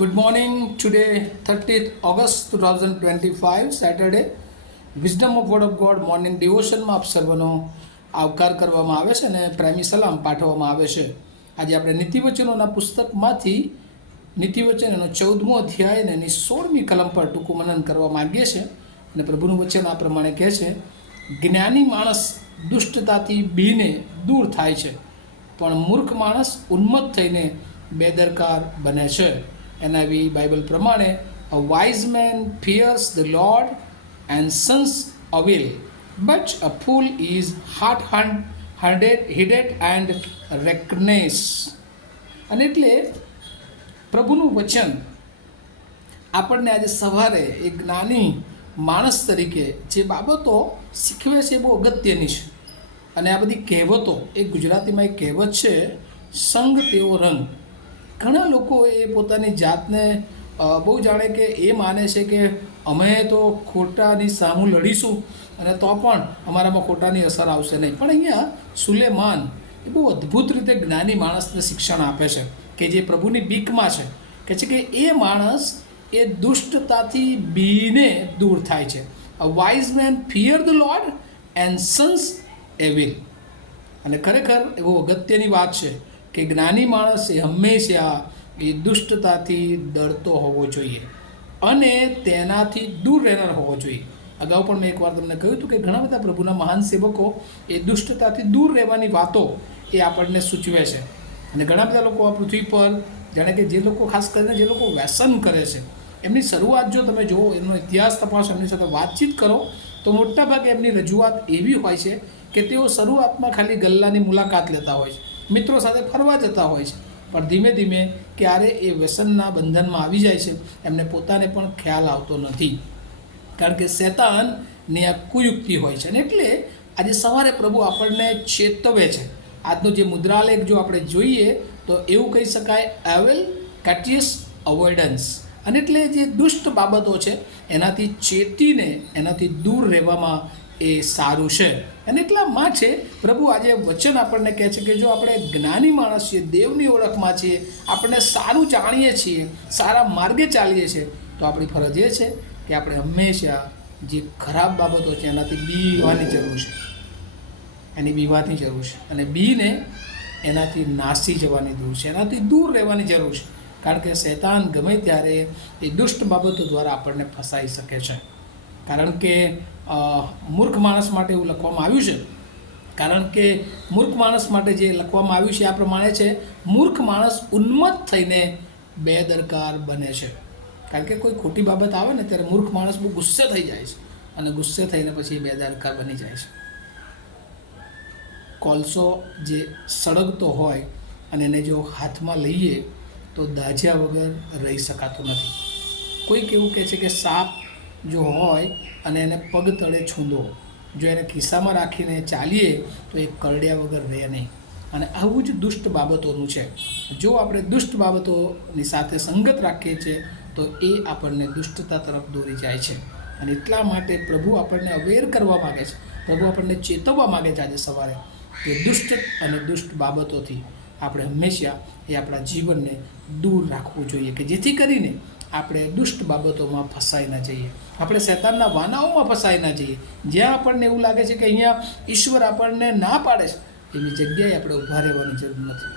Good morning. Today, 30th August 2025, Saturday. Wisdom of word of God morning ડિવોશનમાં આપ સર્વનો આવકાર કરવામાં આવે છે અને પ્રેમી સલામ પાઠવવામાં આવે છે. આજે આપણે નીતિવચનોના પુસ્તકમાંથી નીતિવચન એનો 14મો અધ્યાય અને એની 16મી કલમ પર ટૂંકું મનન કરવા માગીએ છીએ. અને પ્રભુનું વચન આ પ્રમાણે કહે છે, જ્ઞાની માણસ દુષ્ટતાથી બીને દૂર થાય છે, પણ મૂર્ખ માણસ ઉન્મત્ત થઈને બેદરકાર બને છે. એના બાઇબલ પ્રમાણે a wise man fears the Lord and sons a will, but a fool is hard-headed and reckless. અને એટલે પ્રભુનું વચન આપણને આજે સવારે એક જ્ઞાની માણસ તરીકે જે બાબતો શીખવે છે એ બહુ અગત્યની છે. અને આ બધી કહેવતો, એક ગુજરાતીમાં એક કહેવત છે, સંગ તેવો રંગ. ઘણા લોકો એ પોતાની જાતને બહુ જાણે કે એ માને છે કે અમે તો ખોટાની સામું લડીશું અને તો પણ અમારામાં ખોટાની અસર આવશે નહીં. પણ અહીંયા સુલેમાન એ બહુ અદ્ભુત રીતે જ્ઞાની માણસને શિક્ષણ આપે છે કે જે પ્રભુની બીકમાં છે. કહે છે કે એ માણસ એ દુષ્ટતાથી બીને દૂર થાય છે. A wise man fear the Lord and sons a will. અને ખરેખર એવું અગત્યની વાત છે કે જ્ઞાની માણસ એ હંમેશા એ દુષ્ટતાથી ડરતો હોવો જોઈએ અને તેનાથી દૂર રહેનાર હોવો જોઈએ. અગાઉ પણ મેં એકવાર તમને કહ્યું હતું કે ઘણા બધા પ્રભુના મહાન સેવકો એ દુષ્ટતાથી દૂર રહેવાની વાતો એ આપણને સૂચવે છે. અને ઘણા બધા લોકો આ પૃથ્વી પર જાણે કે જે લોકો ખાસ કરીને જે લોકો વ્યસન કરે છે એમની શરૂઆત જો તમે જુઓ, એમનો ઇતિહાસ તપાસો, એમની સાથે વાતચીત કરો તો મોટાભાગે એમની રજૂઆત એવી હોય છે કે તેઓ શરૂઆતમાં ખાલી ગલ્લાની મુલાકાત લેતા હોય છે, મિત્રો સાથે ફરવા જતા હોય છે, પણ ધીમે ધીમે ક્યારે એ વ્યસનના બંધનમાં આવી જાય છે એમને પોતાને પણ ખ્યાલ આવતો નથી, કારણ કે શૈતાનની આ કુયુક્તિ હોય છે. અને એટલે આજે સવારે પ્રભુ આપણને ચેતવે છે. આજનો જે મુદ્રાલેખ જો આપણે જોઈએ તો એવું કહી શકાય, એવેલ કેટિયસ અવોઇડન્સ. અને એટલે જે દુષ્ટ બાબતો છે એનાથી ચેતીને એનાથી દૂર રહેવામાં એ સારું છે. અને એટલા માટે પ્રભુ આજે વચન આપણને કહે છે કે જો આપણે જ્ઞાની માણસ છીએ, દેવની ઓળખમાં છીએ, આપણે સારું જાણીએ છીએ, સારા માર્ગે ચાલીએ છીએ, તો આપણી ફરજ એ છે કે આપણે હંમેશા જે ખરાબ બાબતો છે એનાથી બીવાની જરૂર છે, એની બીવાની જરૂર છે. અને બીને એનાથી નાસી જવાની જરૂર છે, એનાથી દૂર રહેવાની જરૂર છે. કારણ કે શૈતાન ગમે ત્યારે એ દુષ્ટ બાબતો દ્વારા આપણને ફસાઈ શકે છે. કારણ કે મૂર્ખ માણસ માટે એવું લખવામાં આવ્યું છે, કારણ કે મૂર્ખ માણસ માટે જે લખવામાં આવ્યું છે આ પ્રમાણે છે, મૂર્ખ માણસ ઉન્મત્ત થઈને બેદરકાર બને છે. કારણ કે કોઈ ખોટી બાબત આવે ને ત્યારે મૂર્ખ માણસ બહુ ગુસ્સે થઈ જાય છે અને ગુસ્સે થઈને પછી બેદરકાર બની જાય છે. કોલસો જે સળગતો હોય અને એને જો હાથમાં લઈએ તો દાઝ્યા વગર રહી શકાતું નથી. કોઈક એવું કહે છે કે સાપ જો હોય અને એને પગ તળે છૂંદો, જો એને ખિસ્સામાં રાખીને ચાલીએ તો એ કરડ્યા વગર રહે નહીં. અને આવું જ દુષ્ટ બાબતોનું છે. જો આપણે દુષ્ટ બાબતોની સાથે સંગત રાખીએ છીએ તો એ આપણને દુષ્ટતા તરફ દોરી જાય છે. અને એટલા માટે પ્રભુ આપણને અવેર કરવા માગે છે, પ્રભુ આપણને ચેતવવા માગે છે આજે સવારે કે દુષ્ટ અને દુષ્ટ બાબતોથી આપણે હંમેશા એ આપણા જીવનને દૂર રાખવું જોઈએ, કે જેથી કરીને આપણે દુષ્ટ બાબતોમાં ફસાઈ ના જઈએ, આપણે શૈતાનના વાનાઓમાં ફસાઈ ના જઈએ. જ્યાં આપણને એવું લાગે છે કે અહીંયા ઈશ્વર આપણને ના પાડે છે એવી જગ્યાએ આપણે ઊભા રહેવાની જરૂર નથી.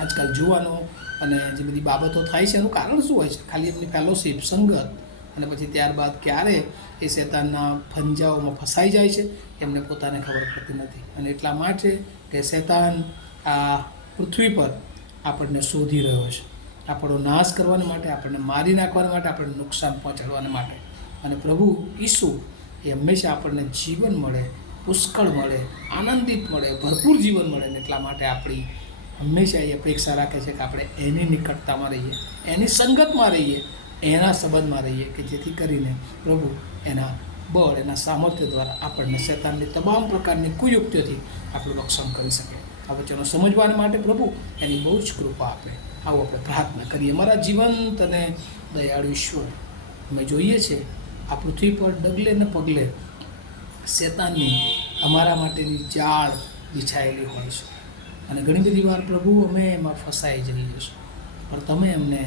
આજકાલ જુવાનો અને જે બધી બાબતો થાય છે એનું કારણ શું હોય છે? ખાલી એમની ફેલોશિપ, સંગત, અને પછી ત્યારબાદ ક્યારે એ શૈતાનના ફંજાઓમાં ફસાઈ જાય છે એમને પોતાને ખબર પડતી નથી. અને એટલા માટે કે શૈતાન આ પૃથ્વી પર આપણને શોધી રહ્યો છે, આપણો નાશ કરવાને માટે, આપણને મારી નાખવાને માટે, આપણને નુકસાન પહોંચાડવાને માટે. અને પ્રભુ ઈસુ એ હંમેશા આપણને જીવન મળે, પુષ્કળ મળે, આનંદિત મળે, ભરપૂર જીવન મળે. ને એટલા માટે આપણી હંમેશા એ અપેક્ષા રાખે છે કે આપણે એની નિકટતામાં રહીએ, એની સંગતમાં રહીએ, એના સંબંધમાં રહીએ, કે જેથી કરીને પ્રભુ એના બળ, એના સામર્થ્ય દ્વારા આપણને શૈતાનની તમામ પ્રકારની કુયુક્તિઓથી આપણું રક્ષણ કરી શકે. આ વચનો સમજવાને માટે પ્રભુ એની બહુ જ કૃપા આપે. આવો આપણે પ્રાર્થના કરીએ. મારા જીવંત અને દયાળુ ઈશ્વર, અમે જોઈએ છે આ પૃથ્વી પર ડગલે ને પગલે શૈતાનની અમારા માટેની જાળ બિછાયેલી હોય છે. અને ઘણી બધી વાર પ્રભુ અમે એમાં ફસાઈ જઈએ છીએ, પણ તમે અમને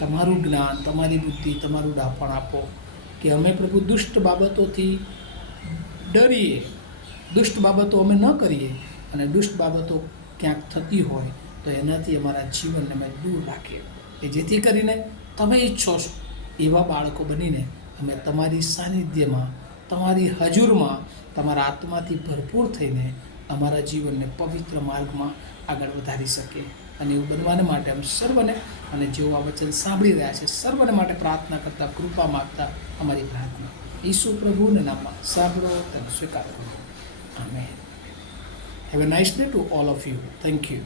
તમારું જ્ઞાન, તમારી બુદ્ધિ, તમારું ડાપણ આપો કે અમે પ્રભુ દુષ્ટ બાબતોથી ડરીએ, દુષ્ટ બાબતો અમે ન કરીએ, અને દુષ્ટ બાબતો ક્યાંક થતી હોય તો એનાથી અમારા જીવનને અમે દૂર રાખીએ, કે જેથી કરીને તમે ઈચ્છો છો એવા બાળકો બનીને અમે તમારી સાનિધ્યમાં, તમારી હજુરમાં, તમારા આત્માથી ભરપૂર થઈને અમારા જીવનને પવિત્ર માર્ગમાં આગળ વધારી શકીએ. અને એવું બનવાને માટે અમે સર્વને, અને જેઓ આ વચન સાંભળી રહ્યા છે સર્વને માટે પ્રાર્થના કરતા, કૃપા માગતા અમારી પ્રાર્થના ઈસુ પ્રભુના નામમાં સાંભળો અને સ્વીકાર કરો. Amen. Have a nice day to all of you. Thank you.